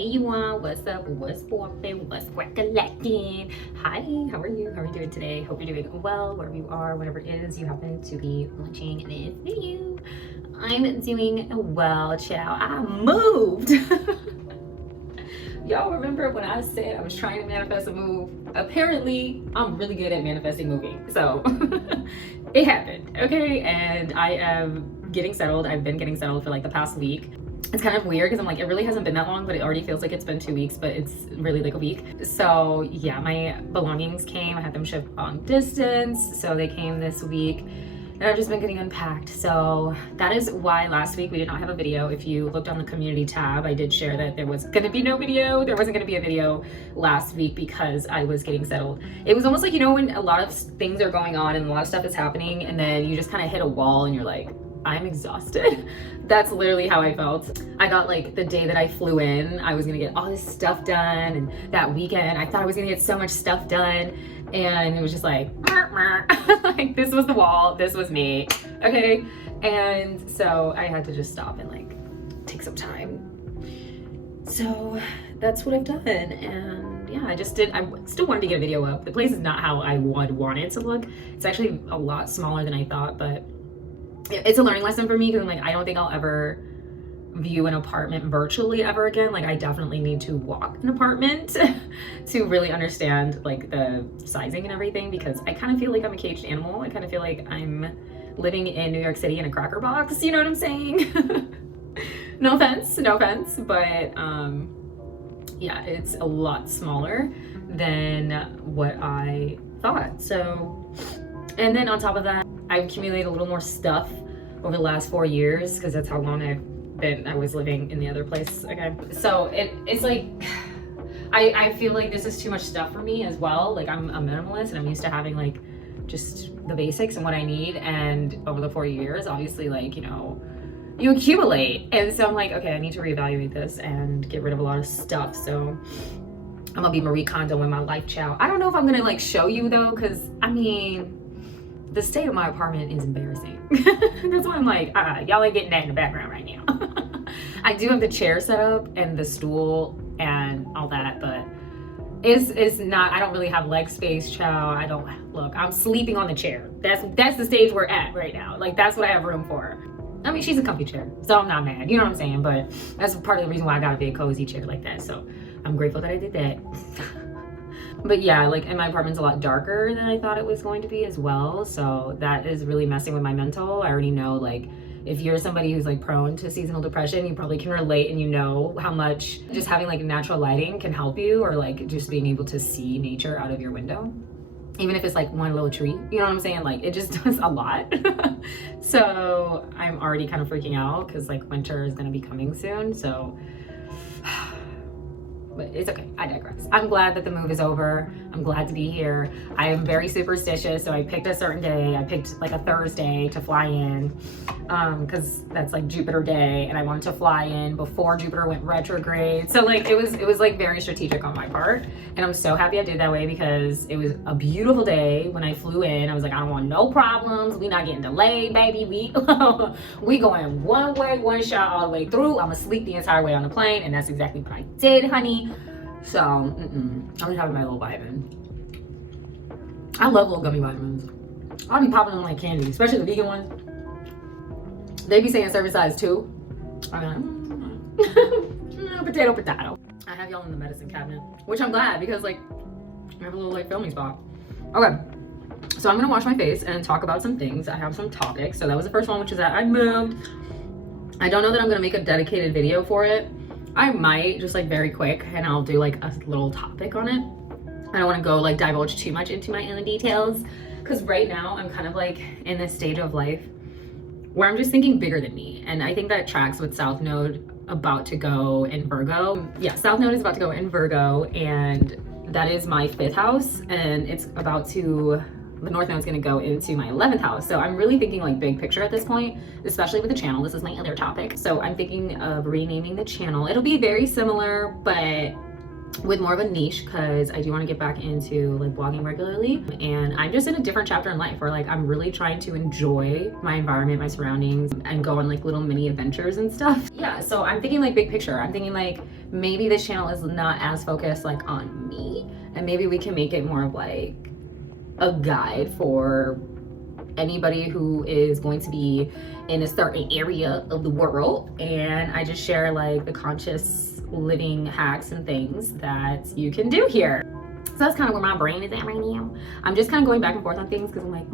Hey you all, what's up, what's poppin', what's crackalackin'? Hi, how are you doing today? Hope you're doing well wherever you are, whatever it is you happen to be watching this video. I'm doing well, child. I moved. Y'all remember when I said I was trying to manifest a move? Apparently I'm really good at manifesting moving, so it happened. Okay, and I am getting settled. I've been getting settled for like the past week. It's kind of weird because I'm like, it really hasn't been that long, but it already feels like it's been 2 weeks, but it's really like a week. So yeah, my belongings came. I had them shipped long distance, so they came this week, and I've just been getting unpacked. So that is why last week we did not have a video. If you looked on the community tab, I did share that there was gonna be no video. There wasn't gonna be a video last week because I was getting settled. It was almost like, you know, when a lot of things are going on and a lot of stuff is happening, and then you just kind of hit a wall and you're like, I'm exhausted. That's literally how I felt. I got like the day that I flew in, I was gonna get all this stuff done, and that weekend I thought I was gonna get so much stuff done, and it was just like, like this was the wall, this was me, okay? And so I had to just stop and like take some time. So that's what I've done, and yeah, I still wanted to get a video up. The place is not how I would want it to look. It's actually a lot smaller than I thought, but it's a learning lesson for me because I'm like, I don't think I'll ever view an apartment virtually ever again. Like I definitely need to walk an apartment to really understand like the sizing and everything, because I kind of feel like I'm a caged animal. I kind of feel like I'm living in New York City in a cracker box, you know what I'm saying? No offense, but yeah, it's a lot smaller than what I thought. So, and then on top of that, I've accumulated a little more stuff over the last 4 years because that's how long I was living in the other place. Okay, so it's like I feel like this is too much stuff for me as well. Like I'm a minimalist and I'm used to having like just the basics and what I need, and over the 4 years, obviously, like, you know, you accumulate, and so I'm like, okay, I need to reevaluate this and get rid of a lot of stuff. So I'm gonna be Marie Kondo in my life, child. I don't know if I'm gonna like show you though, because I mean, the state of my apartment is embarrassing. That's why I'm like, y'all ain't getting that in the background right now. I do have the chair set up and the stool and all that, but it's not, I don't really have leg space, child. Look, I'm sleeping on the chair. That's the stage we're at right now. Like, that's what I have room for. I mean, she's a comfy chair, so I'm not mad. You know what I'm saying? But that's part of the reason why I got a big cozy chair like that. So I'm grateful that I did that. But yeah, like, and my apartment's a lot darker than I thought it was going to be as well. So that is really messing with my mental. I already know, like, if you're somebody who's like prone to seasonal depression, you probably can relate, and you know how much just having like natural lighting can help you, or like just being able to see nature out of your window. Even if it's like one little tree, you know what I'm saying? Like, it just does a lot. So I'm already kind of freaking out because like winter is gonna be coming soon. So but it's okay, I digress. I'm glad that the move is over. I'm glad to be here. I am very superstitious, so I picked a certain day. I picked like a Thursday to fly in because that's like Jupiter day, and I wanted to fly in before Jupiter went retrograde. So like it was like very strategic on my part, and I'm so happy I did that way because it was a beautiful day when I flew in. I was like, I don't want no problems. We not getting delayed, baby. We going one way, one shot all the way through. I'm gonna sleep the entire way on the plane, and that's exactly what I did, honey. So I'm just having my little vitamin. I love little gummy vitamins. I'll be popping them like candy, especially the vegan ones. They be saying serving size 2. I'm like, potato. I have y'all in the medicine cabinet, which I'm glad because like I have a little like filming spot. Okay, so I'm gonna wash my face and talk about some things. I have some topics. So that was the first one, which is that I moved. I don't know that I'm gonna make a dedicated video for it. I might just like very quick, and I'll do like a little topic on it. I don't want to go like divulge too much into my own details because right now I'm kind of like in this stage of life where I'm just thinking bigger than me, and I think that tracks with South Node about to go in Virgo. Yeah, South Node is about to go in Virgo, and that is my 5th house, and it's about to, the North Node is going to go into my 11th house. So I'm really thinking like big picture at this point, especially with the channel. This is my other topic. So I'm thinking of renaming the channel. It'll be very similar, but with more of a niche, because I do want to get back into like blogging regularly, and I'm just in a different chapter in life where like I'm really trying to enjoy my environment, my surroundings, and go on like little mini adventures and stuff. Yeah, so I'm thinking like big picture. I'm thinking like maybe this channel is not as focused like on me, and maybe we can make it more of like a guide for anybody who is going to be in a certain area of the world, and I just share like the conscious living hacks and things that you can do here. So that's kind of where my brain is at right now. I'm just kind of going back and forth on things because I'm like,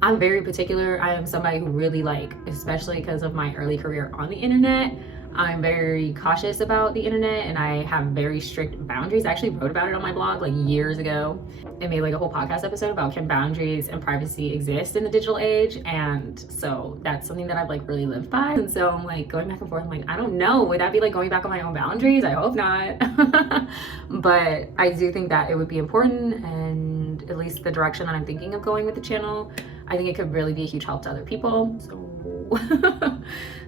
I'm very particular. I am somebody who really like, especially because of my early career on the internet, I'm very cautious about the internet, and I have very strict boundaries. I actually wrote about it on my blog like years ago and made like a whole podcast episode about can boundaries and privacy exist in the digital age. And so that's something that I've like really lived by. And so I'm like going back and forth. I'm like, I don't know, would that be like going back on my own boundaries? I hope not. But I do think that it would be important, and at least the direction that I'm thinking of going with the channel, I think it could really be a huge help to other people. So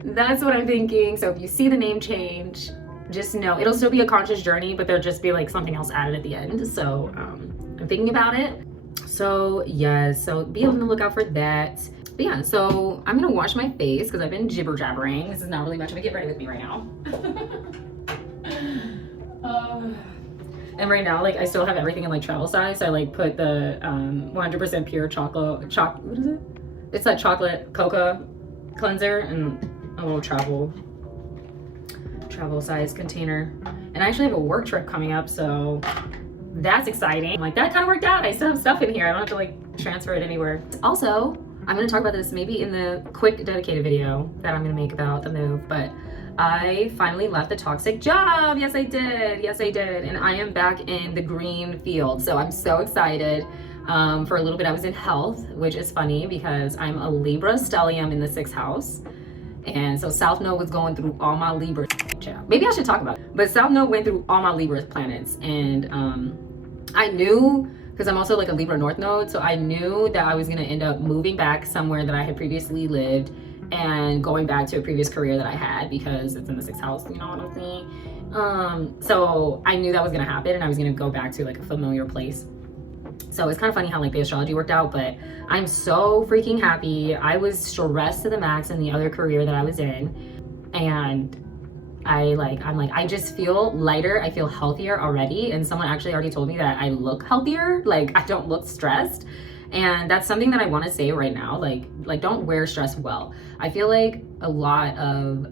that's what I'm thinking. So if you see the name change, just know it'll still be a conscious journey, but there'll just be like something else added at the end. So I'm thinking about it. So yes, so be on the lookout for that. But yeah, so I'm gonna wash my face because I've been jibber jabbering. This is not really much of a get ready with me right now. And right now, like I still have everything in like travel size. So I like put the 100% pure chocolate, what is it? It's that chocolate cocoa cleanser and a little travel size container. And I actually have a work trip coming up, so that's exciting. Like that kind of worked out. I still have stuff in here. I don't have to like transfer it anywhere. Also, I'm gonna talk about this maybe in the quick dedicated video that I'm gonna make about the move, but I finally left the toxic job. Yes, I did. Yes, I did. And I am back in the green field. So I'm so excited. For a little bit, I was in health, which is funny because I'm a Libra stellium in the 6th house. And so South Node was going through all my Libra. Maybe I should talk about it. But South Node went through all my Libra planets. And I knew, because I'm also like a Libra North Node, so I knew that I was going to end up moving back somewhere that I had previously lived and going back to a previous career that I had, because it's in the 6th house, you know what I'm saying? So I knew that was going to happen, and I was going to go back to like a familiar place. So it's kind of funny how like the astrology worked out, but I'm so freaking happy. I was stressed to the max in the other career that I was in, and I just feel lighter. I feel healthier already. And someone actually already told me that I look healthier. Like I don't look stressed. And that's something that I want to say right now. Like don't wear stress well. I feel like a lot of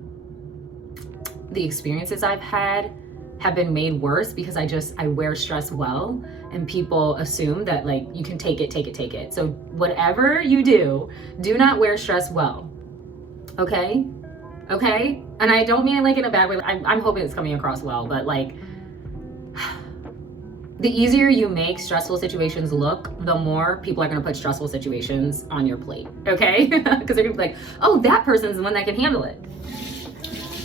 the experiences I've had have been made worse because I wear stress well, and people assume that like you can take it. So whatever you do not wear stress well. Okay? And I don't mean it like in a bad way. I'm hoping it's coming across well, but like the easier you make stressful situations look, the more people are going to put stressful situations on your plate. Okay? Because they're going to be like, oh, that person's the one that can handle it.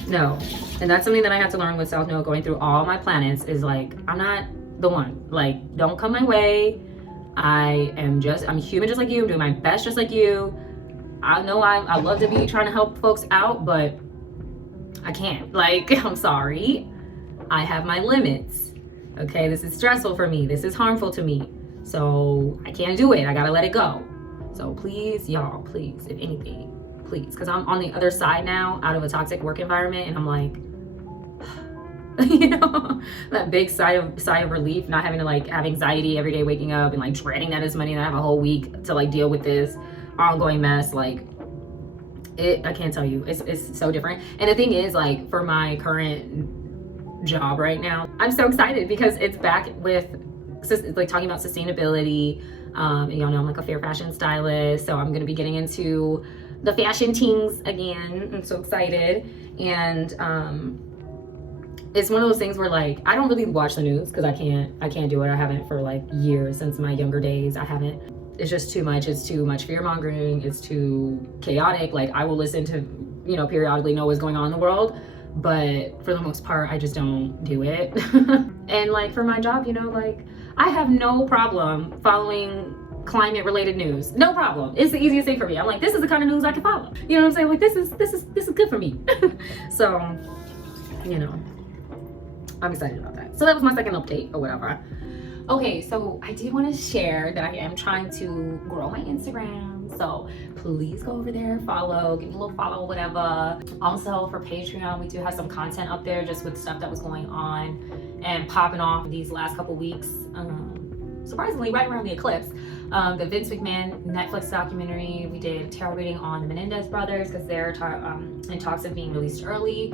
No. And that's something that I had to learn with South Node going through all my planets, is like, I'm not the one. Like, don't come my way. I'm human just like you. I'm doing my best just like you. I know I love to be trying to help folks out, but I can't. Like, I'm sorry. I have my limits. Okay, this is stressful for me. This is harmful to me. So I can't do it. I gotta let it go. So please, y'all, please, if anything, please. Because I'm on the other side now, out of a toxic work environment, and I'm like, you know, that big sigh of relief, not having to like have anxiety every day waking up and like dreading that it's Monday and I have a whole week to like deal with this ongoing mess. Like I can't tell you, it's so different. And the thing is, like, for my current job right now, I'm so excited because it's back with like talking about sustainability. And y'all know I'm like a fair fashion stylist, so I'm gonna be getting into the fashion things again. I'm so excited. And it's one of those things where like I don't really watch the news because I can't do it. I haven't for like years, since my younger days. I haven't. It's just too much. It's too much fear mongering. It's too chaotic. Like I will listen to, you know, periodically know what's going on in the world, but for the most part I just don't do it. And like for my job, you know, like I have no problem following climate related news. No problem. It's the easiest thing for me. I'm like, this is the kind of news I can follow. You know what I'm saying? Like this is good for me. So, you know, I'm excited about that. So that was my second update or whatever. Okay, so I did want to share that I am trying to grow my Instagram. So please go over there, follow, give me a little follow, whatever. Also for Patreon, we do have some content up there just with stuff that was going on and popping off these last couple weeks. Surprisingly, right around the eclipse. The Vince McMahon Netflix documentary, we did a tarot reading on the Menendez brothers because they're in talks of being released early.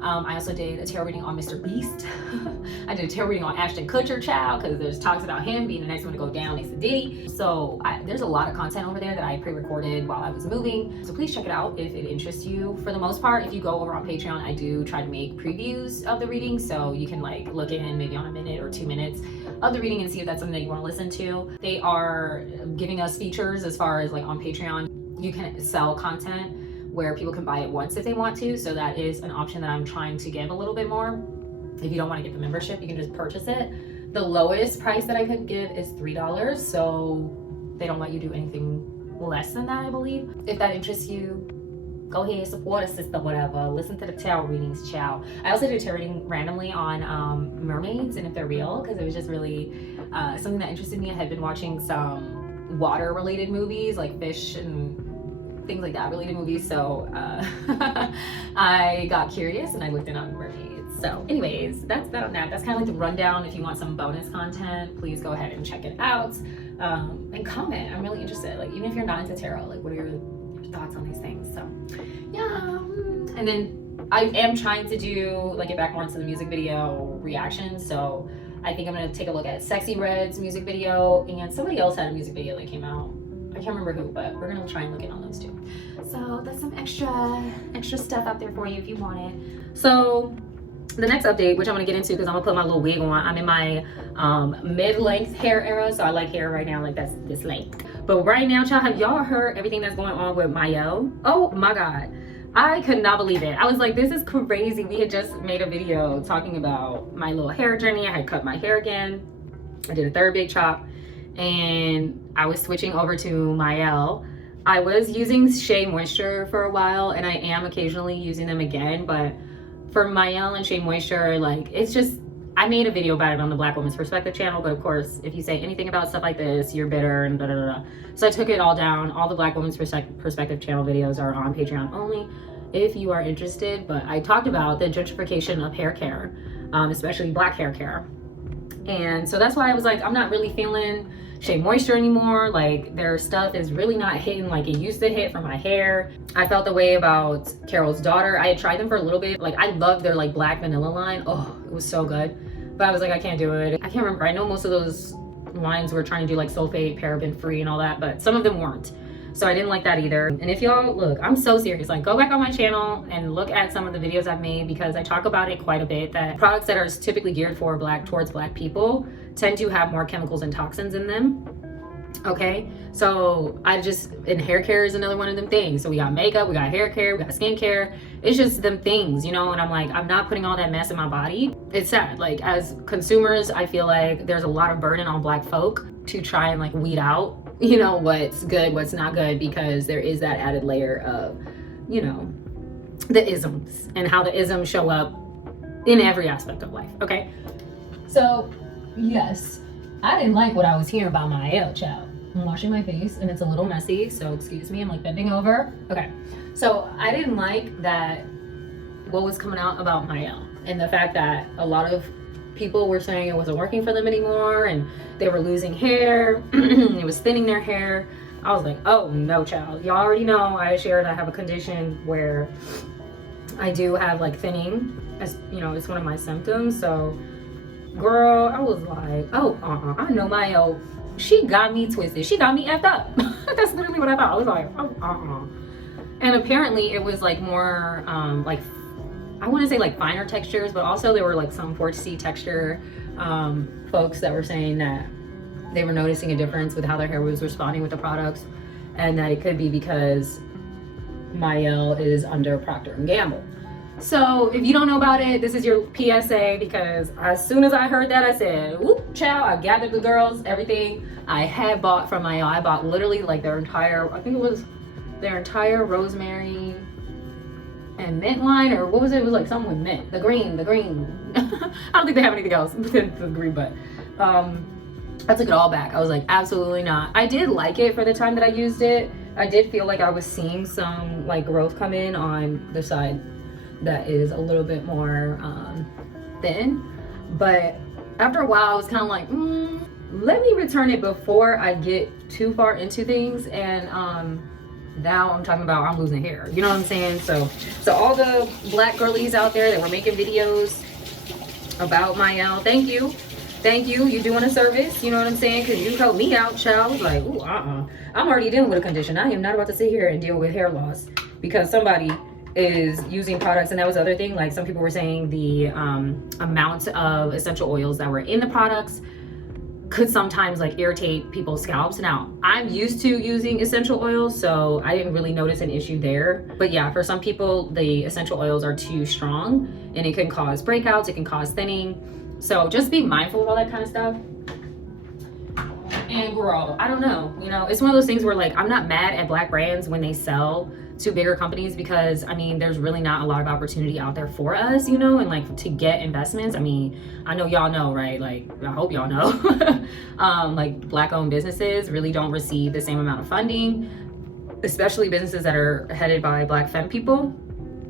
I also did a tarot reading on Mr. Beast. I did a tarot reading on Ashton Kutcher, child, because there's talks about him being the next one to go down next to Diddy. So there's a lot of content over there that I pre-recorded while I was moving. So please check it out if it interests you. For the most part, if you go over on Patreon, I do try to make previews of the reading. So you can like look in maybe on a minute or 2 minutes of the reading and see if that's something that you want to listen to. They are giving us features as far as like on Patreon, you can sell content where people can buy it once if they want to. So that is an option that I'm trying to give a little bit more. If you don't want to get the membership, you can just purchase it. The lowest price that I could give is $3. So they don't let you do anything less than that, I believe. If that interests you, go ahead, support a sister, whatever. Listen to the tarot readings, child. I also do tarot reading randomly on mermaids and if they're real, because it was just really something that interested me. I had been watching some water related movies like fish and things like that related movies, so I got curious and I looked in on mermaids. So anyways, that's that on that. That's kind of like the rundown. If you want some bonus content, please go ahead and check it out, and comment. I'm really interested, like even if you're not into tarot, like what are your thoughts on these things? So yeah. And then I am trying to do like get back more into the music video reactions, so I think I'm gonna take a look at Sexy Red's music video, and somebody else had a music video that came out. I can't remember who, but we're gonna try and look in on those too. So that's some extra stuff out there for you if you want it. So the next update, which I'm gonna get into because I'm gonna put my little wig on. I'm in my mid-length hair era, so I like hair right now like that's this length. But right now, child, have y'all heard everything that's going on with Mayo? Oh my God, I could not believe it. I was like, this is crazy. We had just made a video talking about my little hair journey. I had cut my hair again. I did a third big chop. And I was switching over to Mael. I was using Shea Moisture for a while, and I am occasionally using them again, but for Mael and Shea Moisture, like it's just, I made a video about it on the Black Woman's Perspective channel, but of course, if you say anything about stuff like this, you're bitter and da da da. So I took it all down. All the Black Woman's Perspective channel videos are on Patreon only if you are interested, but I talked about the gentrification of hair care, especially black hair care. And so that's why I was like, I'm not really feeling Shea Moisture anymore. Like their stuff is really not hitting like it used to hit for my hair. I felt the way about Carol's Daughter. I had tried them for a little bit. Like I loved their like black vanilla line. Oh, it was so good. But I was like, I can't do it. I can't remember. I know most of those lines were trying to do like sulfate, paraben free and all that, but some of them weren't. So I didn't like that either. And if y'all, look, I'm so serious. Like go back on my channel and look at some of the videos I've made because I talk about it quite a bit, that products that are typically geared for towards black people tend to have more chemicals and toxins in them. Okay, so and hair care is another one of them things. So we got makeup, we got hair care, we got skincare. It's just them things, you know, and I'm like, I'm not putting all that mess in my body. It's sad. Like as consumers, I feel like there's a lot of burden on black folk to try and like weed out, you know, what's good, what's not good, because there is that added layer of, you know, the isms and how the isms show up in every aspect of life. Okay, so yes, I didn't like what I was hearing about my L child. I'm washing my face and it's a little messy, so excuse me, I'm like bending over. Okay, so I didn't like that what was coming out about my L and the fact that a lot of people were saying it wasn't working for them anymore and they were losing hair. It was thinning their hair. I was like, oh no, child. Y'all already know I shared I have a condition where I do have like thinning, as you know, it's one of my symptoms. So girl, I was like, oh, I know my L. She got me twisted. She got me effed up. That's literally what I thought. I was like, oh, And apparently it was like more, like, I want to say like finer textures, but also there were like some 4C texture folks that were saying that they were noticing a difference with how their hair was responding with the products, and that it could be because Mael is under Procter & Gamble. So if you don't know about it, this is your PSA, because as soon as I heard that, I said, whoop, chow, I gathered the girls, everything I had bought from Mael. I bought literally like their entire, I think it was their entire rosemary and mint line, or what was it? It was like something with mint. The green. I don't think they have anything else than the green, but I took it all back. I was like, absolutely not. I did like it for the time that I used it. I did feel like I was seeing some like growth come in on the side that is a little bit more thin, but after a while I was kind of like, let me return it before I get too far into things. And now I'm talking about I'm losing hair, you know what I'm saying? So all the black girlies out there that were making videos about my thank you, you're doing a service, you know what I'm saying? Because you helped me out, child. I was like, ooh, I'm already dealing with a condition. I am not about to sit here and deal with hair loss because somebody is using products. And that was the other thing, like some people were saying the amount of essential oils that were in the products could sometimes like irritate people's scalps. Now, I'm used to using essential oils, so I didn't really notice an issue there. But yeah, for some people, the essential oils are too strong and it can cause breakouts, it can cause thinning. So just be mindful of all that kind of stuff. And girl, I don't know, you know, it's one of those things where like, I'm not mad at black brands when they sell to bigger companies, because I mean, there's really not a lot of opportunity out there for us, you know, and like to get investments. I mean, I know y'all know, right? Like, I hope y'all know, like black owned businesses really don't receive the same amount of funding, especially businesses that are headed by black femme people.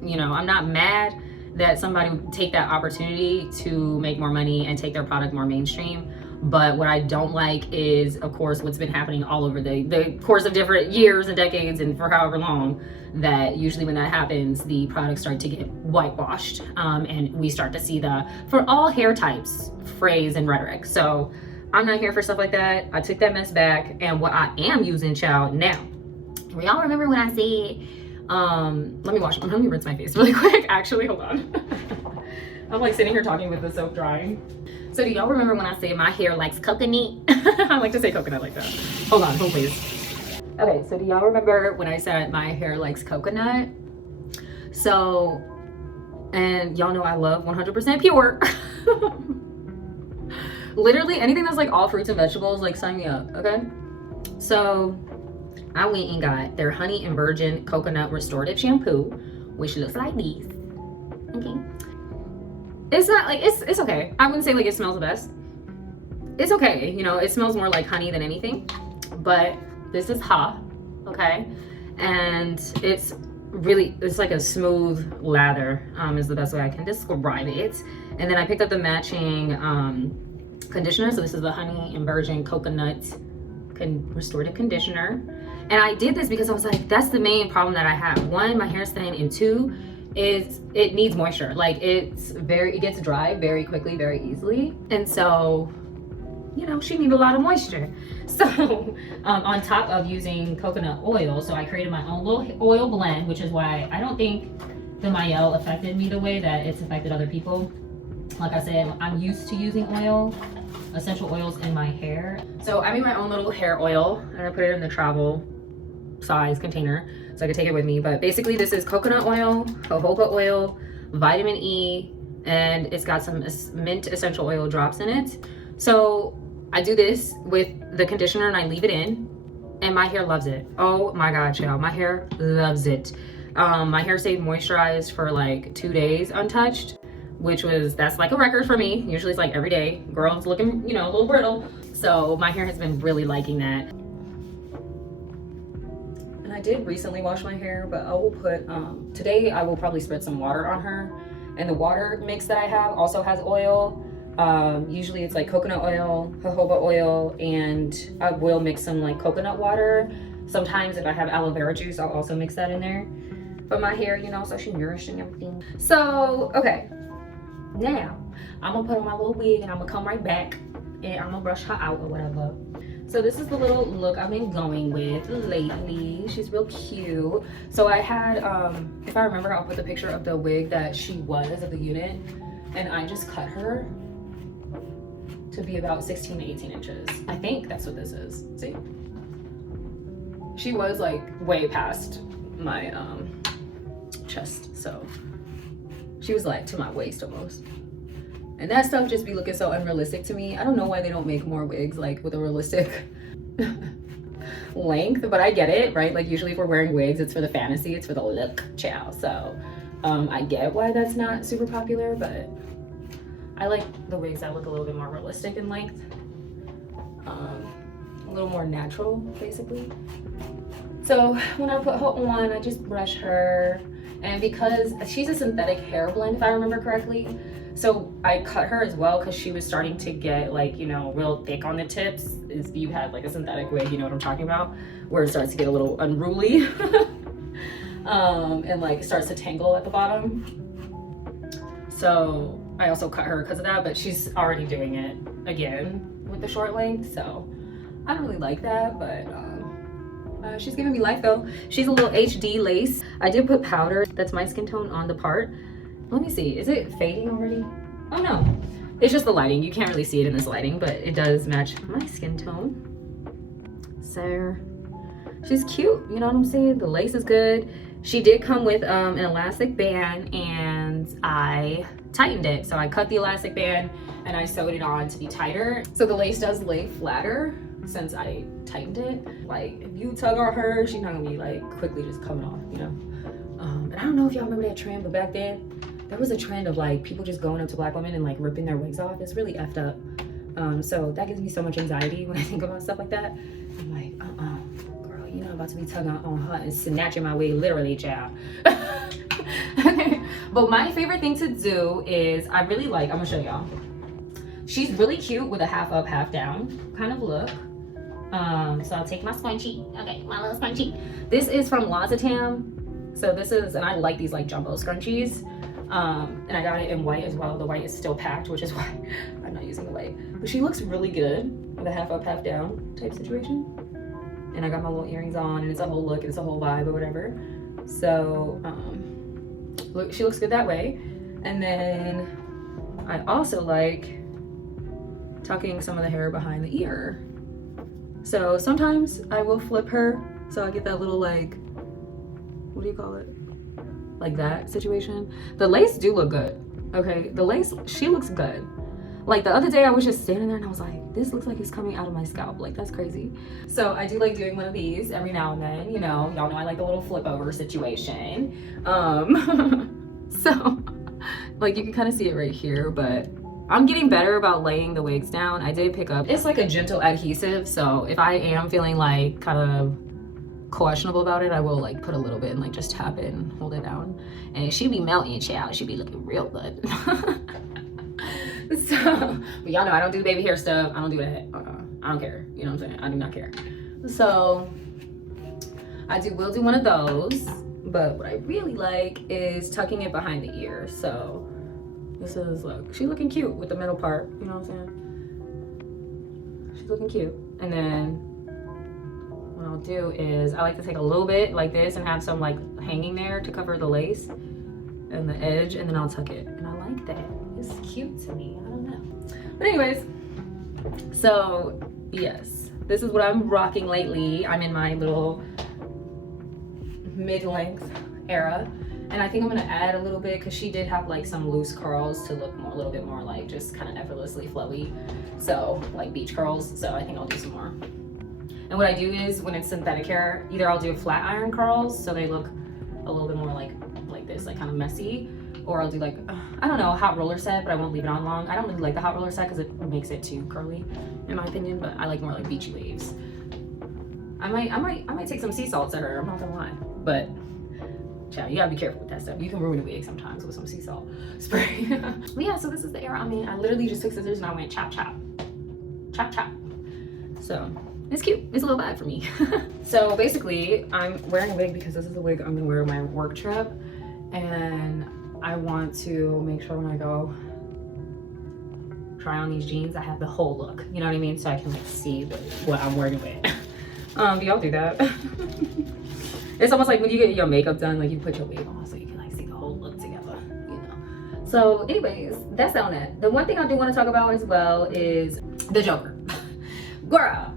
You know, I'm not mad that somebody would take that opportunity to make more money and take their product more mainstream. But what I don't like is, of course, what's been happening all over the course of different years and decades and for however long, that usually when that happens, the products start to get whitewashed. And we start to see the "for all hair types" phrase and rhetoric. So I'm not here for stuff like that. I took that mess back. And what I am using, child, now, y'all remember when I said, let me rinse my face really quick. Actually, hold on. I'm like sitting here talking with the soap drying. So do y'all remember when I said my hair likes coconut? I like to say coconut like that. Hold on, hold please. Okay, so do y'all remember when I said my hair likes coconut? So, and y'all know I love 100% pure. Literally anything that's like all fruits and vegetables, like sign me up, okay? So I went and got their honey and virgin coconut restorative shampoo, which looks like this, okay? It's not like, it's okay. I wouldn't say like it smells the best. It's okay, you know, it smells more like honey than anything, but this is okay? And it's like a smooth lather, is the best way I can describe it. And then I picked up the matching conditioner. So this is the honey and virgin coconut restorative conditioner. And I did this because I was like, that's the main problem that I have. One, my hair is thin, and two, is it needs moisture. Like it gets dry very quickly, very easily. And so, you know, she needs a lot of moisture. So on top of using coconut oil, so I created my own little oil blend, which is why I don't think the Mayel affected me the way that it's affected other people. Like I said, I'm used to using essential oils in my hair. So I made my own little hair oil and I put it in the travel size container so I could take it with me. But basically this is coconut oil, jojoba oil, vitamin E, and it's got some mint essential oil drops in it. So I do this with the conditioner and I leave it in, and my hair loves it. Oh my God, child, my hair loves it. My hair stayed moisturized for like 2 days untouched, that's like a record for me. Usually it's like every day. Girl's looking, you know, a little brittle. So my hair has been really liking that. And I did recently wash my hair, but I will put, today I will probably spread some water on her. And the water mix that I have also has oil. Usually it's like coconut oil, jojoba oil, and I will mix some like coconut water. Sometimes if I have aloe vera juice, I'll also mix that in there. But my hair, you know, so she's nourishing everything. So, okay. Now, I'm gonna put on my little wig and I'm gonna come right back and I'm gonna brush her out or whatever. So this is the little look I've been going with lately. She's real cute. So I had, if I remember, I'll put the picture of the wig that she was of the unit, and I just cut her to be about 16 to 18 inches. I think that's what this is. See? She was like way past my chest, so she was like to my waist almost. And that stuff just be looking so unrealistic to me. I don't know why they don't make more wigs like with a realistic length, but I get it, right? Like usually if we're wearing wigs, it's for the fantasy, it's for the look, chow. So I get why that's not super popular, but I like the wigs that look a little bit more realistic in length. A little more natural, basically. So when I put her on, I just brush her. And because she's a synthetic hair blend, if I remember correctly, so I cut her as well because she was starting to get like, you know, real thick on the tips. If you had like a synthetic wig, you know what I'm talking about, where it starts to get a little unruly. And like starts to tangle at the bottom. So I also cut her because of that, but she's already doing it again with the short length, so I don't really like that, but she's giving me life though. She's a little HD lace. I did put powder that's my skin tone on the part. Let me see, is it fading already? Oh no, it's just the lighting. You can't really see it in this lighting, but it does match my skin tone. So she's cute, you know what I'm saying? The lace is good. She did come with an elastic band, and I tightened it. So I cut the elastic band and I sewed it on to be tighter. So the lace does lay flatter since I tightened it. Like if you tug on her, she's not gonna be like quickly just coming off, you know? And I don't know if y'all remember that trend, but back then there was a trend of like people just going up to black women and like ripping their wigs off. It's really effed up. So that gives me so much anxiety when I think about stuff like that. I'm like, girl, you're not about to be tugging on her and snatching my wig, literally, child. But my favorite thing to do is I really like, I'm gonna show y'all. She's really cute with a half up, half down kind of look. So I'll take my scrunchie. Okay, my little scrunchie. This is from Lazatam. So this is, and I like these like jumbo scrunchies. And I got it in white as well. The white is still packed, which is why I'm not using the white. But she looks really good with a half up, half down type situation. And I got my little earrings on, and it's a whole look, it's a whole vibe or whatever. So look, she looks good that way. And then I also like tucking some of the hair behind the ear. So sometimes I will flip her, so I get that little like, what do you call it? Like that situation. The lace do look good. Okay, the lace, she looks good. Like the other day I was just standing there and I was like, this looks like it's coming out of my scalp. Like that's crazy. So I do like doing one of these every now and then, you know, y'all know I like a little flip over situation. So like you can kind of see it right here, but I'm getting better about laying the wigs down. I did pick up, it's like a gentle adhesive. So if I am feeling like kind of questionable about it, I will like put a little bit and like just tap it and hold it down. And it should be melting, child. It should be looking real good. So, but y'all know I don't do baby hair stuff. I don't do that. I don't care. You know what I'm saying? I do not care. So I will do one of those. But what I really like is tucking it behind the ear. So this is, look, she's looking cute with the middle part. You know what I'm saying? She's looking cute. And then what I'll do is I like to take a little bit like this and have some like hanging there to cover the lace and the edge, and then I'll tuck it. And I like that. It's cute to me. I don't know. But anyways, so yes, this is what I'm rocking lately. I'm in my little mid-length era, and I think I'm gonna add a little bit because she did have like some loose curls to look more, a little bit more like just kind of effortlessly flowy, so like beach curls. So I think I'll do some more. And what I do is when it's synthetic hair, either I'll do flat iron curls so they look a little bit more like this, like kind of messy, or I'll do like I don't know, a hot roller set, but I won't leave it on long. I don't really like the hot roller set because it makes it too curly in my opinion, but I like more like beachy waves. I might take some sea salts at her, I'm not gonna lie, but child, you gotta be careful with that stuff. You can ruin a wig sometimes with some sea salt spray. But yeah, so this is the era I'm in. I literally just took scissors and I went chop chop chop chop. So it's cute. It's a little bad for me. So basically I'm wearing a wig because this is the wig I'm gonna wear on my work trip, and I want to make sure when I go try on these jeans I have the whole look, you know what I mean, so I can like see what I'm wearing with. Do y'all do that? It's almost like when you get your makeup done, like you put your wig on so you can like see the whole look together, you know. So anyways, that's on that. The one thing I do want to talk about as well is the Joker. Girl,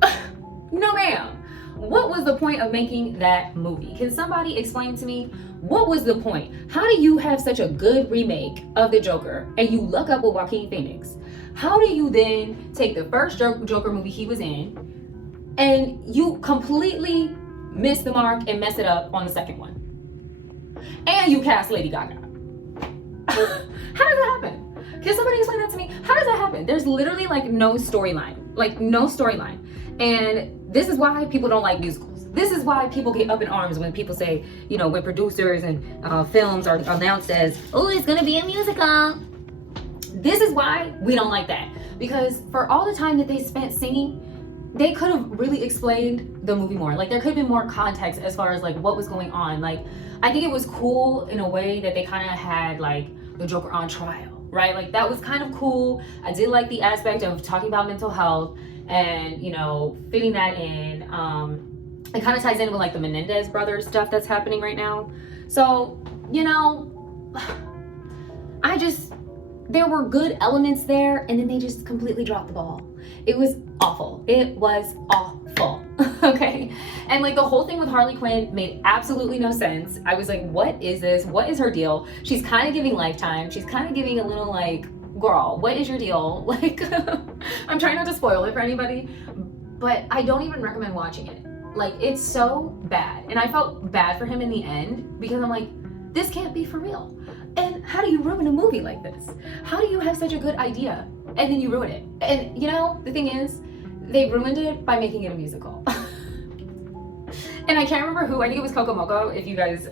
no ma'am. What was the point of making that movie? Can somebody explain to me what was the point? How do you have such a good remake of the Joker and you luck up with Joaquin Phoenix? How do you then take the first Joker movie he was in and you completely miss the mark and mess it up on the second one? And you cast Lady Gaga. How does that happen? Can somebody explain that to me? How does that happen? There's literally like no storyline, and this is why people don't like musicals. This is why people get up in arms when people say, you know, when producers and films are announced as, oh, it's gonna be a musical. This is why we don't like that, because for all the time that they spent singing, they could have really explained the movie more. Like, there could have been more context as far as like what was going on. Like, I think it was cool in a way that they kind of had like the Joker on trial, right? Like, that was kind of cool. I did like the aspect of talking about mental health and, you know, fitting that in. It kind of ties in with like the Menendez brothers stuff that's happening right now. So, you know, there were good elements there, and then they just completely dropped the ball. It was awful. It was awful. Okay. And like the whole thing with Harley Quinn made absolutely no sense. I was like, what is this? What is her deal? She's kind of giving Lifetime. She's kind of giving a little like, girl, what is your deal? Like, I'm trying not to spoil it for anybody, but I don't even recommend watching it. Like, it's so bad. And I felt bad for him in the end, because I'm like, this can't be for real. And how do you ruin a movie like this? How do you have such a good idea and then you ruin it? And you know, the thing is, they ruined it by making it a musical. And I can't remember who, I think it was Coco Moco, if you guys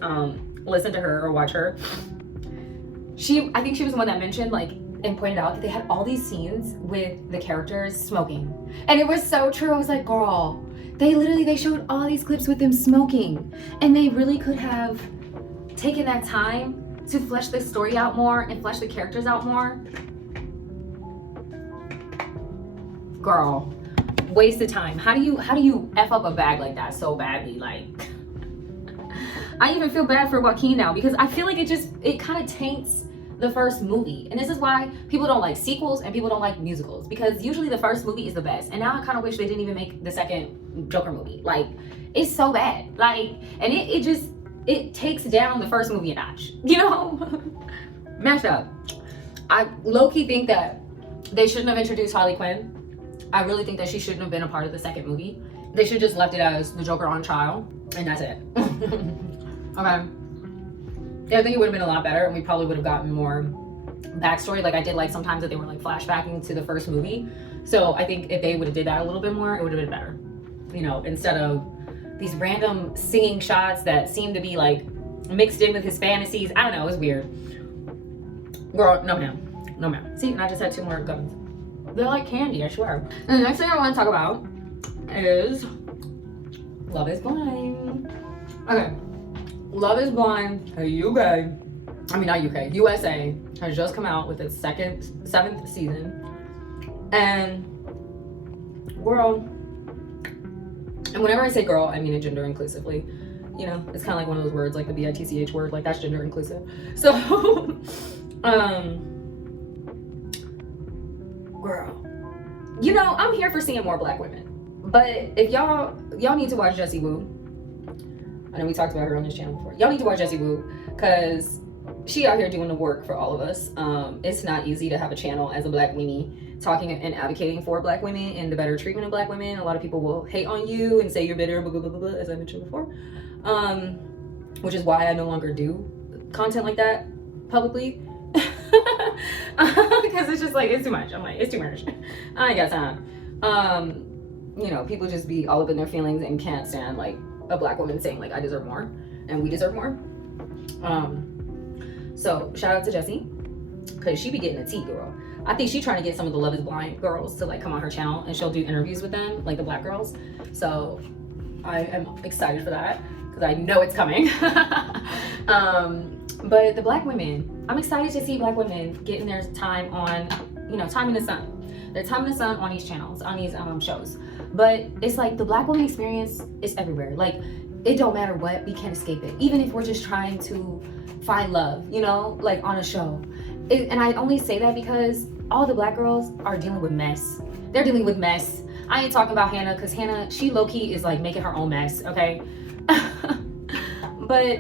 listen to her or watch her. I think she was the one that mentioned, like, and pointed out that they had all these scenes with the characters smoking. And it was so true. I was like, girl, they showed all these clips with them smoking. And they really could have taken that time to flesh the story out more and flesh the characters out more. Girl, waste of time. How do you F up a bag like that so badly? Like, I even feel bad for Joaquin now, because I feel like it kind of taints the first movie. And this is why people don't like sequels and people don't like musicals, because usually the first movie is the best. And now I kind of wish they didn't even make the second Joker movie. Like, it's so bad. Like, and it takes down the first movie a notch, you know? Mashed up. I low-key think that they shouldn't have introduced Harley Quinn. I really think that she shouldn't have been a part of the second movie. They should just left it as the Joker on trial, and that's it. Okay. Yeah, I think it would have been a lot better, and we probably would have gotten more backstory. Like, I did like sometimes that they were like flashbacking to the first movie. So I think if they would have did that a little bit more, it would have been better. You know, instead of these random singing shots that seem to be like mixed in with his fantasies. I don't know, it was weird. Girl, no ma'am. No ma'am. See, and I just had 2 more guns. They're like candy, I swear. And the next thing I want to talk about is Love is Blind. Okay. Love is Blind, UK. I mean, not UK, USA has just come out with its 7th season. And girl, and whenever I say girl, I mean it gender inclusively. You know, it's kind of like one of those words, like the BITCH word, like that's gender inclusive. So, girl, you know, I'm here for seeing more Black women. But if y'all need to watch Jessie Woo. I know we talked about her on this channel before. Y'all need to watch Jessie Woo, because she out here doing the work for all of us. It's not easy to have a channel as a Black woman talking and advocating for Black women and the better treatment of Black women. A lot of people will hate on you and say you're bitter, blah, blah, blah, blah, as I mentioned before. Which is why I no longer do content like that publicly. Because it's just like, it's too much. I'm like, it's too much. I ain't got time. You know, people just be all up in their feelings and can't stand like a Black woman saying like, I deserve more and we deserve more. So shout out to Jessie, because she be getting a tea, girl. I think she's trying to get some of the Love is Blind girls to like come on her channel, and she'll do interviews with them, like the Black girls. So I am excited for that, because I know it's coming. But the Black women, I'm excited to see Black women getting their time on, you know, time in the sun. Their time in the sun on these channels, on these shows. But it's like the Black woman experience is everywhere. Like, it don't matter what, we can't escape it. Even if we're just trying to find love, you know, like on a show. And I only say that because all the Black girls are dealing with mess. They're dealing with mess. I ain't talking about Hannah, because Hannah, she low-key is like making her own mess, okay? But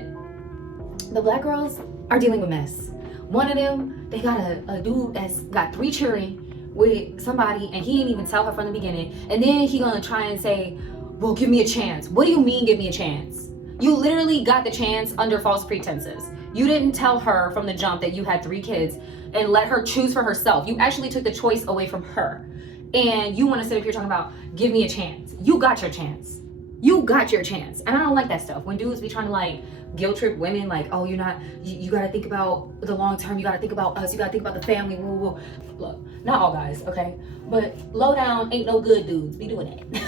the Black girls are dealing with mess. One of them, they got a dude that's got 3 children with somebody, and he didn't even tell her from the beginning. And then he gonna try and say, well, give me a chance. What do you mean give me a chance? You literally got the chance under false pretenses. You didn't tell her from the jump that you had 3 kids and let her choose for herself. You actually took the choice away from her. And you want to sit up here talking about, give me a chance. You got your chance. You got your chance. And I don't like that stuff. When dudes be trying to like guilt trip women, like, oh, you're not, you got to think about the long term. You got to think about us. You got to think about the family. Woo, woo. Look, not all guys, okay? But low down ain't no good dudes be doing that.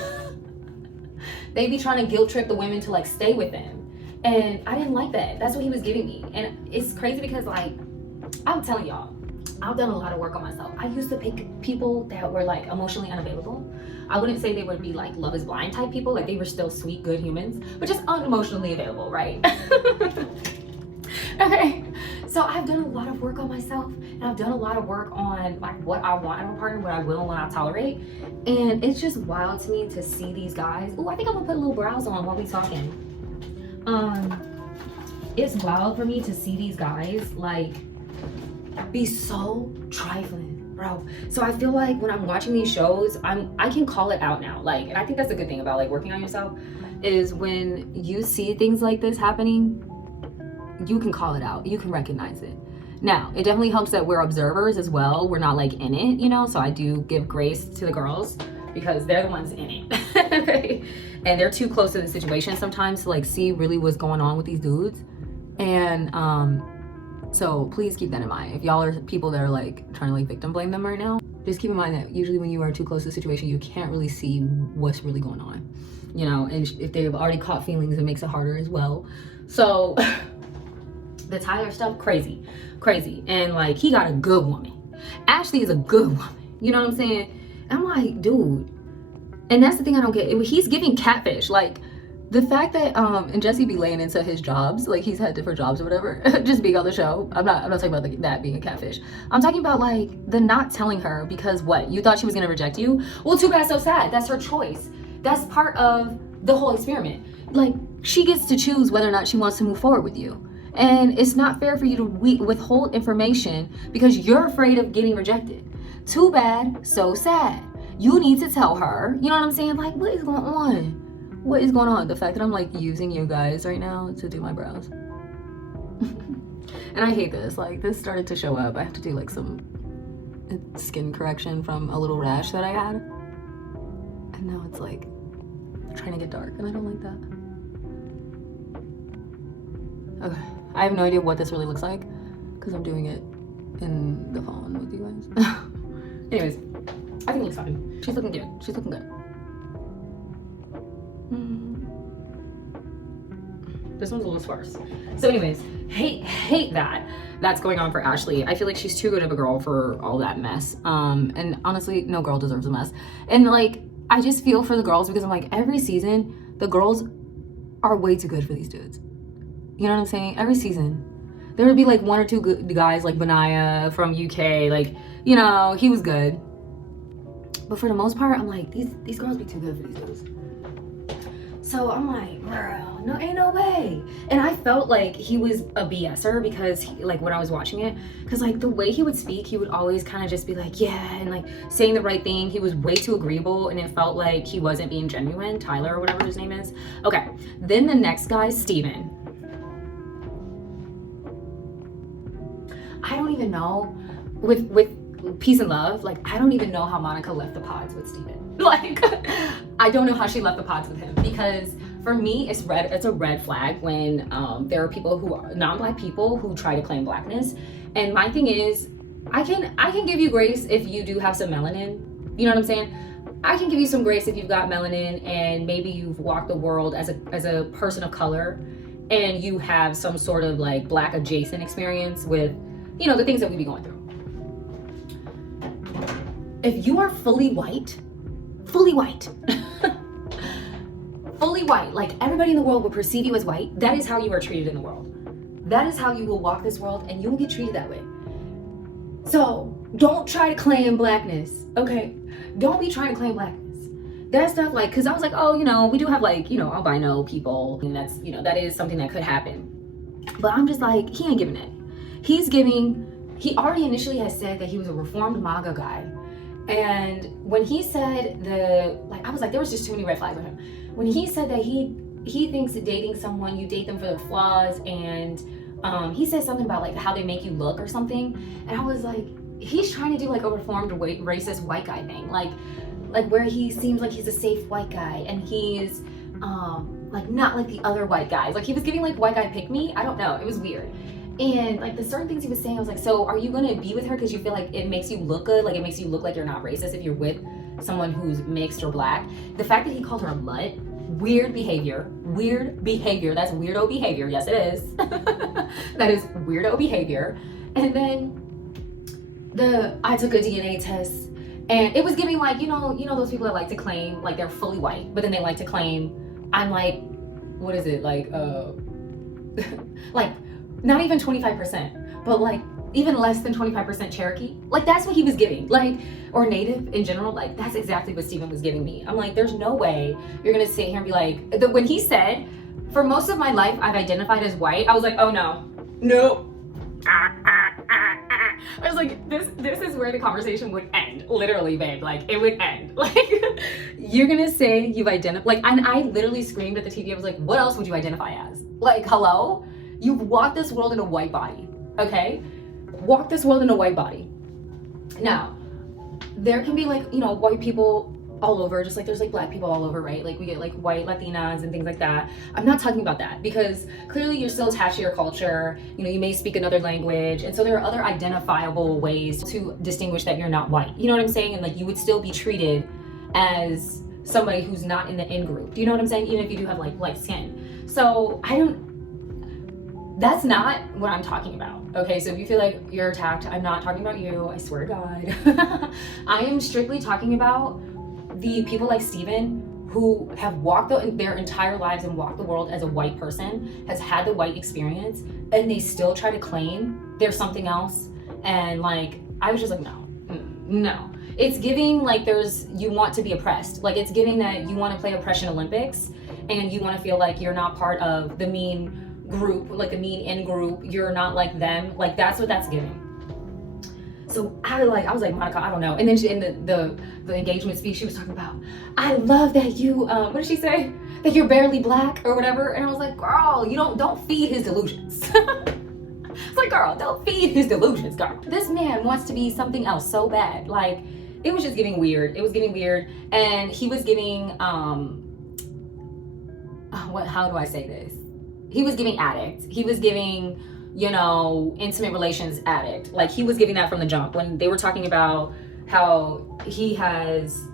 They be trying to guilt trip the women to like stay with them. And I didn't like that. That's what he was giving me. And it's crazy because like, I'm telling y'all, I've done a lot of work on myself. I used to pick people that were like emotionally unavailable. I wouldn't say they would be like Love is Blind type people. Like they were still sweet, good humans, but just unemotionally available, right? Okay. So I've done a lot of work on myself, and I've done a lot of work on like what I want in a partner, what I will and what I tolerate. And it's just wild to me to see these guys. Oh, I think I'm gonna put little brows on while we talking. It's wild for me to see these guys like be so trifling, bro. So I feel like when I'm watching these shows, I can call it out now. Like, and I think that's a good thing about like working on yourself, is when you see things like this happening, you can call it out. You can recognize it. Now, it definitely helps that we're observers as well. We're not like in it, you know? So I do give grace to the girls because they're the ones in it. Okay? And they're too close to the situation sometimes to like see really what's going on with these dudes. And so please keep that in mind. If y'all are people that are like trying to like victim blame them right now, just keep in mind that usually when you are too close to the situation, you can't really see what's really going on, you know? And if they've already caught feelings, it makes it harder as well. So the Tyler stuff, crazy. And like, he got a good woman. Ashley is a good woman. You know what I'm saying? I'm like, dude. And that's the thing I don't get. He's giving catfish. Like, the fact that and Jesse be laying into his jobs, like he's had different jobs or whatever, just being on the show. I'm not talking about that being a catfish. I'm talking about like the not telling her because what? You thought she was gonna reject you? Well, too bad, so sad. That's her choice. That's part of the whole experiment. Like, she gets to choose whether or not she wants to move forward with you. And it's not fair for you to withhold information because you're afraid of getting rejected. Too bad, so sad. You need to tell her, you know what I'm saying? Like, what is going on? What is going on? The fact that I'm like using you guys right now to do my brows. And I hate this. Like, this started to show up. I have to do like some skin correction from a little rash that I had. And now it's like trying to get dark, and I don't like that. Okay. I have no idea what this really looks like because I'm doing it in the phone with you guys. Anyways, I think it looks fine. She's looking good. She's looking good. This one's a little sparse. So anyways, hate that's going on for Ashley. I feel like she's too good of a girl for all that mess. And honestly, no girl deserves a mess. And like, I just feel for the girls because I'm like, every season, the girls are way too good for these dudes. You know what I'm saying? Every season, there would be like 1 or 2 good guys, like Benaya from UK, like, you know, he was good. But for the most part, I'm like, these girls be too good for these dudes. So I'm like, girl, no, ain't no way. And I felt like he was a BSer because like when I was watching it, because like the way he would speak, he would always kind of just be like, yeah, and like saying the right thing. He was way too agreeable, and it felt like he wasn't being genuine. Tyler or whatever his name is. Okay, then the next guy, Steven. I don't even know, with peace and love, like I don't even know how Monica left the pods with Steven. Like, I don't know how she left the pods with him, because for me, it's a red flag when there are people who are non-black people who try to claim blackness. And my thing is, I can give you grace if you do have some melanin. You know what I'm saying? I can give you some grace if you've got melanin and maybe you've walked the world as a person of color and you have some sort of like black adjacent experience with, you know, the things that we be going through. If you are fully white, fully white, like everybody in the world will perceive you as white, that is how you are treated in the world. That is how you will walk this world, and you will get treated that way. So don't try to claim blackness, okay? Don't be trying to claim blackness. That stuff, like, because I was like, oh, you know, we do have like, you know, albino people, and that's, you know, that is something that could happen. But I'm just like, he ain't giving it. He already initially has said that he was a reformed MAGA guy. And when he said I was like, there was just too many red flags with him. When he said that he thinks that dating someone, you date them for their flaws and he said something about like how they make you look or something, and I was like, he's trying to do like a reformed racist white guy thing, like where he seems like he's a safe white guy, and he's like not like the other white guys. Like he was giving like white guy pick me. I don't know. It was weird. And like the certain things he was saying, I was like, so are you gonna be with her because you feel like it makes you look good? Like it makes you look like you're not racist if you're with someone who's mixed or black? The fact that he called her a mutt, weird behavior. That's weirdo behavior. Yes, it is. That is weirdo behavior. And then I took a DNA test, and it was giving like, you know those people that like to claim like they're fully white, but then they like to claim I'm like, what is it, like like not even 25%, but like even less than 25% Cherokee. Like that's what he was giving, like, or Native in general. Like that's exactly what Steven was giving me. I'm like, there's no way you're gonna sit here and be like, when he said, for most of my life I've identified as white, I was like, oh no. I was like, this is where the conversation would end. Literally, babe, like it would end. Like you're gonna say you've identified, like, and I literally screamed at the TV. I was like, what else would you identify as? Like, hello? You've walked this world in a white body, okay? Walk this world in a white body. Now, there can be like, white people all over, just like there's like black people all over, right? Like we get like white Latinas and things like that. I'm not talking about that, because clearly you're still attached to your culture. You may speak another language, and so there are other identifiable ways to distinguish that you're not white. You know what I'm saying? And like you would still be treated as somebody who's not in the in group. Do you know what I'm saying? Even if you do have like light skin. So that's not what I'm talking about. Okay, so if you feel like you're attacked, I'm not talking about you, I swear to God. I am strictly talking about the people like Steven who have walked their entire lives and walked the world as a white person, has had the white experience, and they still try to claim they're something else. And like, I was just like, no. It's giving like you want to be oppressed. Like it's giving that you want to play Oppression Olympics, and you want to feel like you're not part of the mean group, like the mean in group, you're not like them. Like that's what that's giving. So I was like, Monica, I don't know. And then in the engagement speech, she was talking about, I love that you, what did she say? That you're barely black or whatever. And I was like, girl, you don't feed his delusions. It's like, girl, don't feed his delusions, girl. This man wants to be something else so bad. Like, it was just getting weird. It was getting weird. And he was giving, how do I say this? He was giving addict. He was giving, intimate relations addict. Like he was giving that from the jump when they were talking about how he has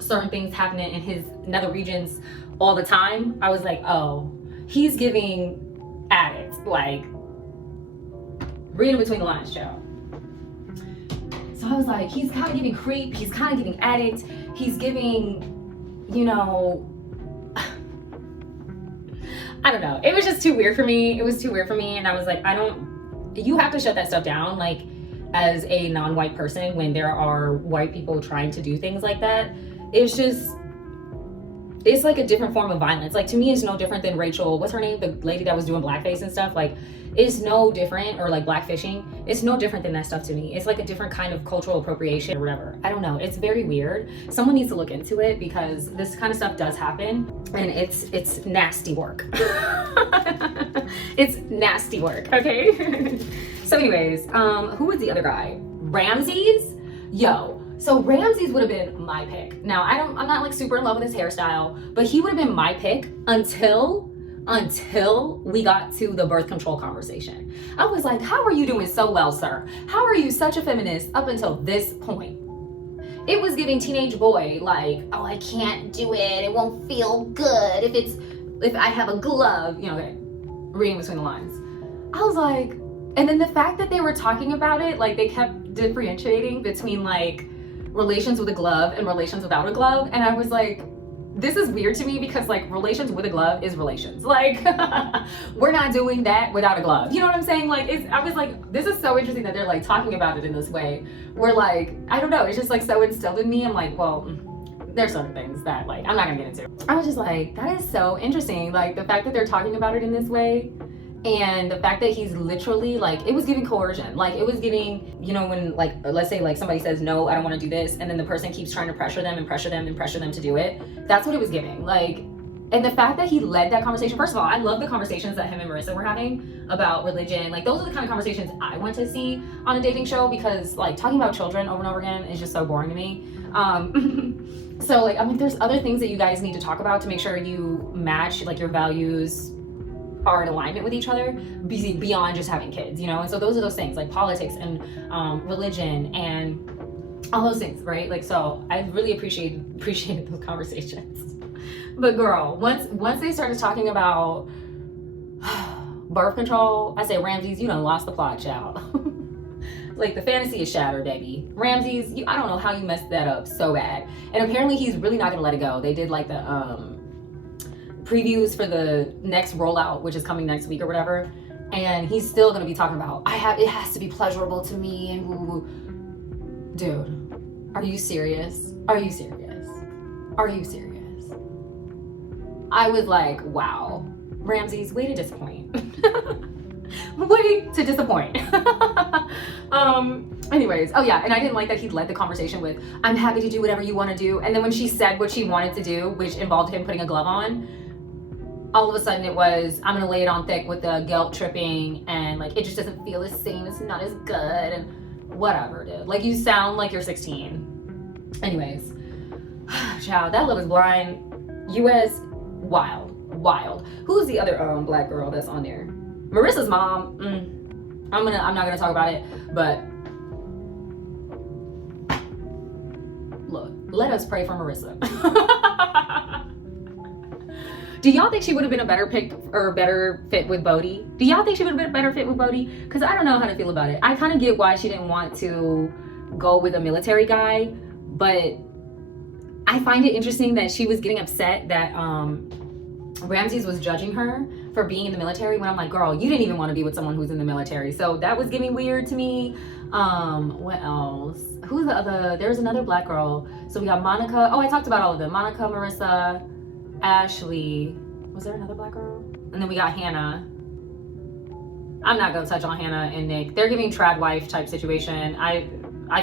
certain things happening in his nether regions all the time. I was like, oh, he's giving addict. Like, reading between the lines, child. So I was like, he's kind of giving creep. He's kind of giving addict. He's giving, I don't know. It was just too weird for me. It was too weird for me. And I was like, you have to shut that stuff down. Like as a non-white person, when there are white people trying to do things like that, it's like a different form of violence. Like to me, it's no different than Rachel, what's her name? The lady that was doing blackface and stuff. Like it's no different, or like blackfishing. It's no different than that stuff to me. It's like a different kind of cultural appropriation or whatever. I don't know. It's very weird. Someone needs to look into it, because this kind of stuff does happen, and it's nasty work. It's nasty work, okay? So anyways, who was the other guy? Ramses? Yo. So Ramses would have been my pick. Now I'm not like super in love with his hairstyle, but he would have been my pick until we got to the birth control conversation. I was like, how are you doing so well, sir? How are you such a feminist up until this point? It was giving teenage boy, like, oh, I can't do it. It won't feel good if I have a glove, okay, reading between the lines. I was like, and then the fact that they were talking about it, like they kept differentiating between like relations with a glove and relations without a glove. And I was like, this is weird to me, because like relations with a glove is relations. Like we're not doing that without a glove. You know what I'm saying? Like I was like, this is so interesting that they're like talking about it in this way. Where like, I don't know, it's just like so instilled in me. I'm like, well, there's certain things that like I'm not gonna get into. I was just like, that is so interesting. Like the fact that they're talking about it in this way, and the fact that he's literally like, it was giving coercion. Like it was giving, when like, let's say like somebody says, no, I don't want to do this. And then the person keeps trying to pressure them and pressure them and pressure them to do it. That's what it was giving. Like And the fact that he led that conversation, first of all, I love the conversations that him and Marissa were having about religion. Like, those are the kind of conversations I want to see on a dating show, because like talking about children over and over again is just so boring to me. So like, I mean, there's other things that you guys need to talk about to make sure you match, like your values are in alignment with each other beyond just having kids, you know? And so those are those things like politics and religion and all those things, right? Like, so I really appreciated those conversations. But girl, once they started talking about birth control, I said, Ramses, you done lost the plot, child. Like, the fantasy is shattered, baby. Ramses, I don't know how you messed that up so bad. And apparently he's really not gonna let it go. They did like the previews for the next rollout, which is coming next week or whatever. And he's still gonna be talking about, it has to be pleasurable to me and woo woo. Dude, are you serious? Are you serious? Are you serious? I was like, wow, Ramses, way to disappoint. Way to disappoint. Anyways, oh yeah, and I didn't like that he led the conversation with, I'm happy to do whatever you want to do. And then when she said what she wanted to do, which involved him putting a glove on, all of a sudden it was, I'm gonna lay it on thick with the guilt tripping, and like, it just doesn't feel the same, it's not as good, and whatever, dude. Like, you sound like you're 16. Anyways, child, that Love is Blind US, wild. Who's the other black girl that's on there? Marissa's mom. I'm not gonna talk about it, but look, let us pray for Marissa. Do y'all think she would have been a better pick or better fit with Bodhi? Do y'all think she would have been a better fit with Bodhi? Because I don't know how to feel about it. I kind of get why she didn't want to go with a military guy, but I find it interesting that she was getting upset that Ramses was judging her for being in the military, when I'm like, girl, you didn't even want to be with someone who's in the military. So that was getting weird to me. What else? Who's the other? There's another black girl. So we got Monica. Oh, I talked about all of them. Monica, Marissa, Ashley. Was there another black girl? And then we got Hannah. I'm not gonna touch on Hannah and Nick. They're giving trad wife type situation. I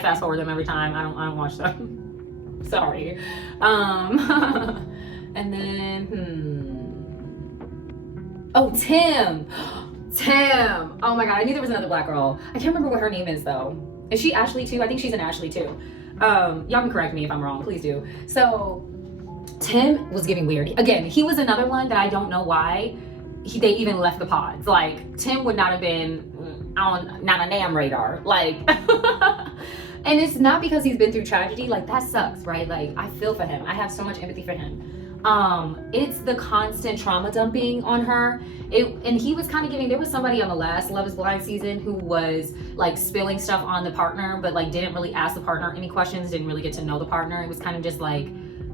fast forward them every time. I don't watch them. Sorry. And then oh, Tim. Oh my god, I knew there was another black girl. I can't remember what her name is though. Is she Ashley too? I think she's an Ashley too. Y'all can correct me if I'm wrong, please do. So Tim was getting weird. Again, he was another one that I don't know why they even left the pods. Like, Tim would not have been on not a damn radar. Like, and it's not because he's been through tragedy. Like, that sucks, right? Like, I feel for him. I have so much empathy for him. It's the constant trauma dumping on her. And he was kind of giving, there was somebody on the last Love is Blind season who was like spilling stuff on the partner, but like didn't really ask the partner any questions, didn't really get to know the partner. It was kind of just like,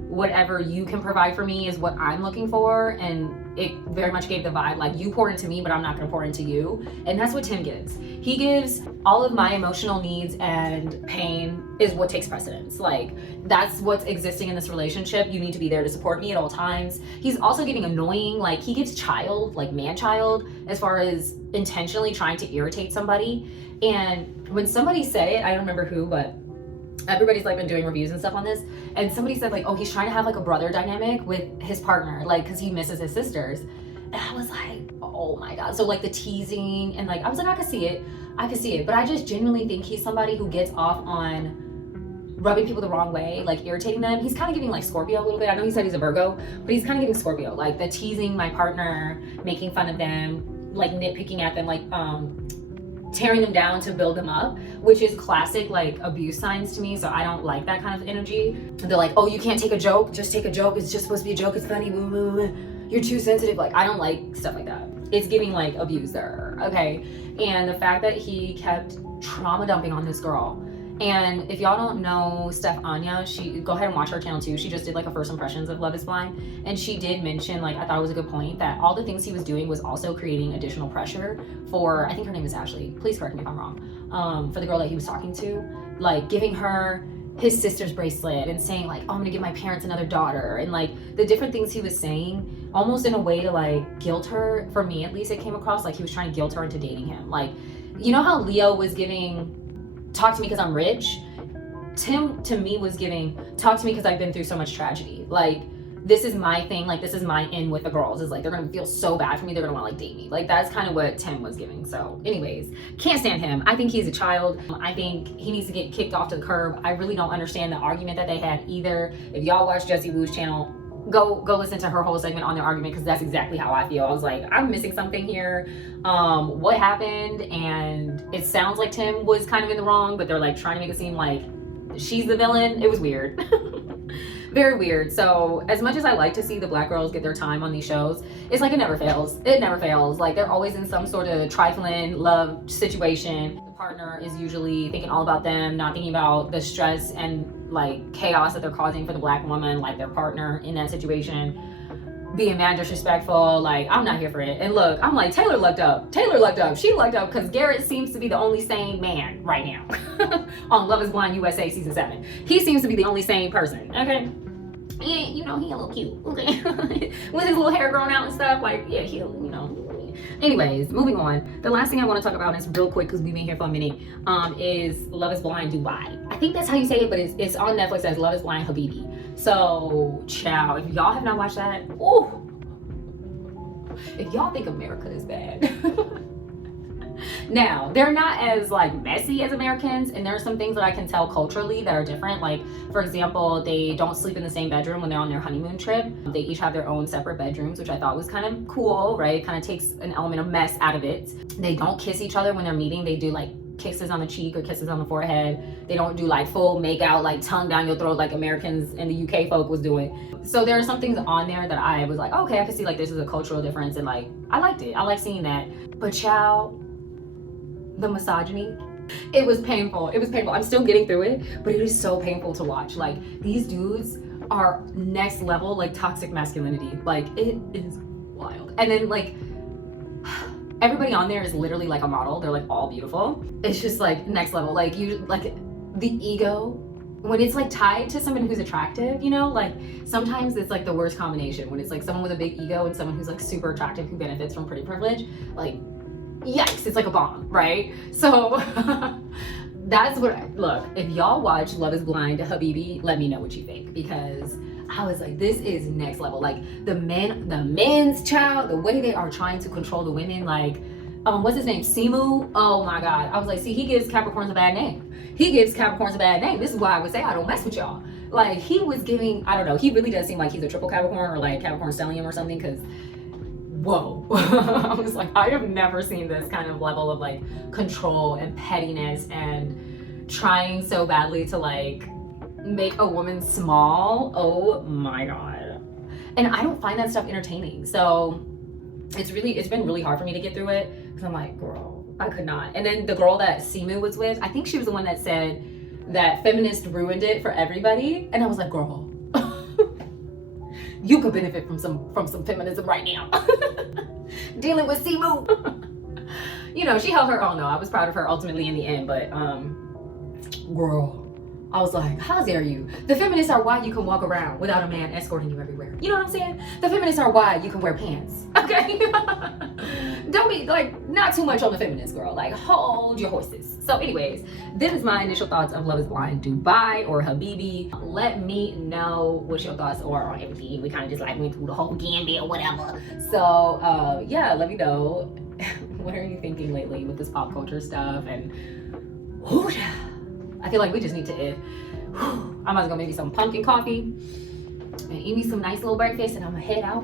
whatever you can provide for me is what I'm looking for. And it very much gave the vibe like, you pour into me, but I'm not gonna pour into you. And that's what Tim gives. He gives all of my emotional needs and pain is what takes precedence. Like, that's what's existing in this relationship. You need to be there to support me at all times. He's also getting annoying. Like, he gives child, like man-child, as far as intentionally trying to irritate somebody. And when somebody said it, I don't remember who, but everybody's like been doing reviews and stuff on this, and somebody said like, oh, he's trying to have like a brother dynamic with his partner, like, because he misses his sisters. And I was like, oh my god. So like the teasing, and like, I was like, I could see it, but I just genuinely think he's somebody who gets off on rubbing people the wrong way, like irritating them. He's kind of giving like Scorpio a little bit. I know he said he's a Virgo, but he's kind of giving Scorpio, like the teasing my partner, making fun of them, like nitpicking at them, like tearing them down to build them up, which is classic like abuse signs to me. So I don't like that kind of energy. They're like, oh, you can't take a joke, just take a joke, it's just supposed to be a joke, it's funny, you're too sensitive. Like, I don't like stuff like that. It's giving like abuser, okay? And the fact that he kept trauma dumping on this girl. And if y'all don't know Steph Anya, she, go ahead and watch her channel too. She just did like a first impressions of Love is Blind. And she did mention, like, I thought it was a good point, that all the things he was doing was also creating additional pressure for, I think her name is Ashley, please correct me if I'm wrong, for the girl that he was talking to, like giving her his sister's bracelet and saying like, oh, I'm gonna give my parents another daughter, and like the different things he was saying, almost in a way to like guilt her. For me at least, it came across like he was trying to guilt her into dating him. Like, you know how Leo was giving talk to me because I'm rich? Tim to me was giving talk to me because I've been through so much tragedy. Like, this is my thing, like this is my in with the girls, is like they're gonna feel so bad for me, they're gonna want to like date me. Like that's kind of what Tim was giving. So anyways, can't stand him. I think he's a child. I think he needs to get kicked off to the curb. I really don't understand the argument that they had either. If y'all watch Jessie Woo's channel, go listen to her whole segment on their argument, because that's exactly how I feel. I was like, I'm missing something here. What happened? And it sounds like Tim was kind of in the wrong, but they're like trying to make it seem like she's the villain. It was weird. Very weird. So as much as I like to see the black girls get their time on these shows, it's like it never fails. It never fails. Like they're always in some sort of trifling love situation. The partner is usually thinking all about them, not thinking about the stress and like chaos that they're causing for the black woman, like their partner in that situation. Being mad, disrespectful, like I'm not here for it. And look, I'm like, Taylor lucked up. Taylor lucked up. She lucked up because Garrett seems to be the only sane man right now on Love is Blind USA season 7. He seems to be the only sane person. Okay. Yeah, you know, he a little cute, okay? With his little hair grown out and stuff, like, yeah, he'll, you know. Anyways, moving on. The last thing I want to talk about, and it's real quick because we've been here for a minute, is Love is Blind Dubai. I think that's how you say it, but it's on Netflix as Love is Blind Habibi. So, ciao. If y'all have not watched that, ooh, if y'all think America is bad. Now, they're not as like messy as Americans, and there are some things that I can tell culturally that are different. Like, for example, they don't sleep in the same bedroom when they're on their honeymoon trip. They each have their own separate bedrooms, which I thought was kind of cool, right? Kind of takes an element of mess out of it. They don't kiss each other when they're meeting. They do like kisses on the cheek or kisses on the forehead. They don't do like full make out, like tongue down your throat like Americans and the UK folk was doing. So there are some things on there that I was like, okay, I can see like this is a cultural difference, and like I liked it. I like seeing that. But child, the misogyny, it was painful. It was painful. I'm still getting through it, but it is so painful to watch. Like these dudes are next level, like toxic masculinity. Like it is wild. And then like everybody on there is literally like a model. They're like all beautiful. It's just like next level. Like you, like the ego, when it's like tied to someone who's attractive, you know, like sometimes it's like the worst combination when it's like someone with a big ego and someone who's like super attractive who benefits from pretty privilege. Like yikes, it's like a bomb, right? So that's what look, if y'all watch Love is Blind Habibi, let me know what you think, because I was like, this is next level. Like the men's child, the way they are trying to control the women, like what's his name, Simu? Oh my god, I was like, see, he gives Capricorns a bad name. He gives Capricorns a bad name. This is why I would say I don't mess with y'all. Like he was giving, I don't know, he really does seem like he's a triple Capricorn or like Capricorn stellium or something, because whoa. I was like, I have never seen this kind of level of like control and pettiness and trying so badly to like make a woman small. Oh my god. And I don't find that stuff entertaining. So it's been really hard for me to get through it, because I'm like, girl, I could not. And then the girl that Simu was with, I think she was the one that said that feminists ruined it for everybody. And I was like, girl, you could benefit from some feminism right now. Dealing with Simu. You know, she held her own though. I was proud of her ultimately in the end, but girl, I was like, how dare you? The feminists are why you can walk around without a man escorting you everywhere. You know what I'm saying? The feminists are why you can wear pants. Okay? Don't be like, not too much on the feminist, girl. Like, hold your horses. So anyways, this is my initial thoughts of Love is Blind Dubai or Habibi. Let me know what your thoughts are on everything. We kind of just like went through the whole gambit or whatever. So yeah, let me know. What are you thinking lately with this pop culture stuff? And I feel like we just need to I'm about to go make me some pumpkin coffee and eat me some nice little breakfast, and I'm gonna head out,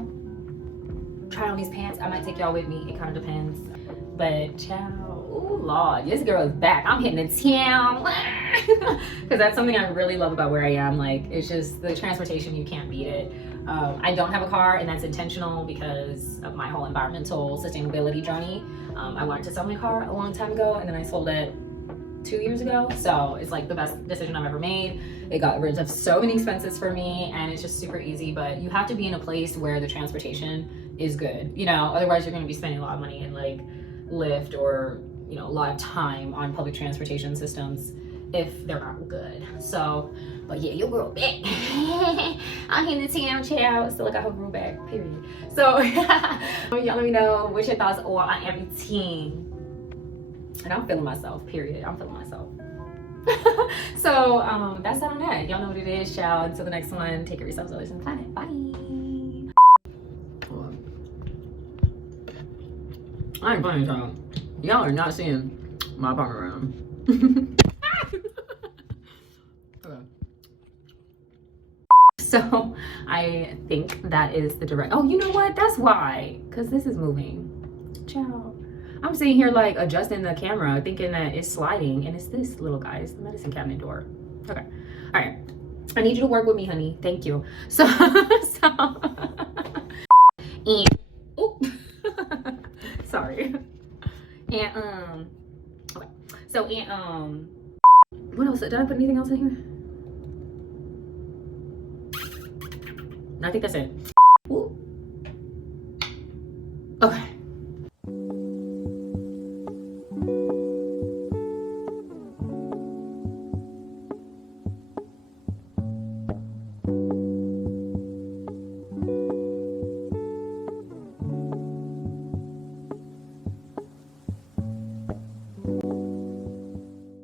try on these pants. I might take y'all with me, it kind of depends. But ciao. Oh lord, this girl is back. I'm hitting the town. Because that's something I really love about where I am. Like, it's just the transportation, you can't beat it. I don't have a car, and that's intentional because of my whole environmental sustainability journey. I wanted to sell my car a long time ago, and then I sold it 2 years ago. So it's like the best decision I've ever made. It got rid of so many expenses for me, and it's just super easy. But you have to be in a place where the transportation is good, you know, otherwise you're going to be spending a lot of money in like Lyft or, you know, a lot of time on public transportation systems if they're not good. So, but yeah, your girl back. I'm hitting the town, child. Still got her girl back, period. So y'all let me know what your thoughts are on everything. And I'm feeling myself, period. I'm feeling myself. So that's that on that. Y'all know what it is, child. Until the next one, take care of yourselves, others, and the planet. Bye. I ain't playing, y'all. Y'all are not seeing my apartment room. Okay. So I think that is the direct. Oh, you know what? That's why. Because this is moving. Ciao. I'm sitting here like adjusting the camera, thinking that it's sliding, and it's this little guy. It's the medicine cabinet door. Okay. All right. I need you to work with me, honey. Thank you. So, and oh, sorry. And okay. So and what else? Did I put anything else in here? I think that's it. Ooh. Okay.